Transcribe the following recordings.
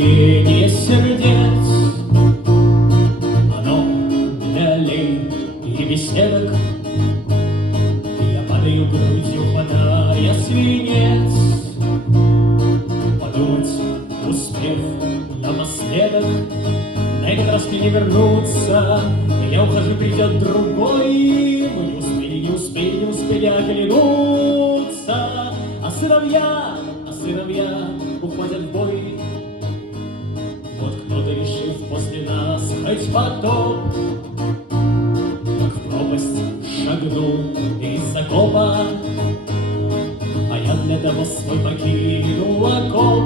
биение сердец. Оно для аллей и беседок. Я падаю грудью, хватая свинец. Подумать, успев напоследок, на этот раз мне не вернуться. Я ухожу, придет другой. Мы не успели оглянуться. А сыновья уходят в бой. Вот кто-то, решив после нас хоть потом, как в пропасть шагнул из окопа. А я для того свой покинул окоп,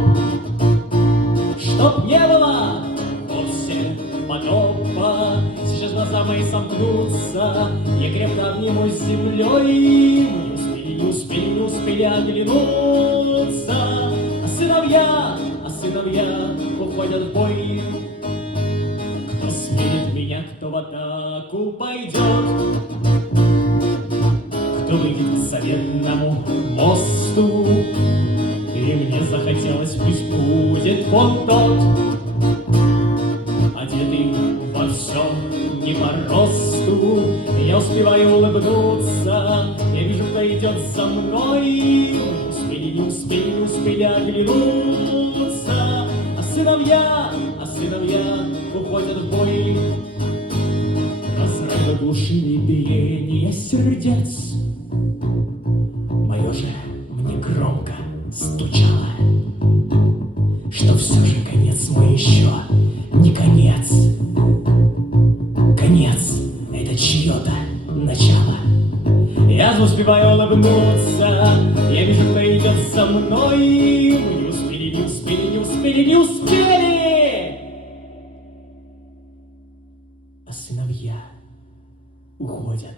чтоб не было вовсе потопа. Сейчас глаза мои сомкнутся, я крепко обнимусь с землей. Мы не успели оглянуться. А сыновья уходят в бой. Кто сменит меня, кто в атаку пойдет, кто выйдет к заветному мосту. И мне захотелось, пусть будет он тот, одетый во все не по росту. Я успеваю улыбнуться, я вижу, кто идет за мной. Не успели оглянуться. А сыновья уходят в бой. Разрывы глушили биение сердец. Мое же мне громко стучало, что все же конец мой еще не конец. Конец — это чье-то начало. Я успеваю улыбнуться, я вижу, кто идет за мной. Мы не успели. А сыновья уходят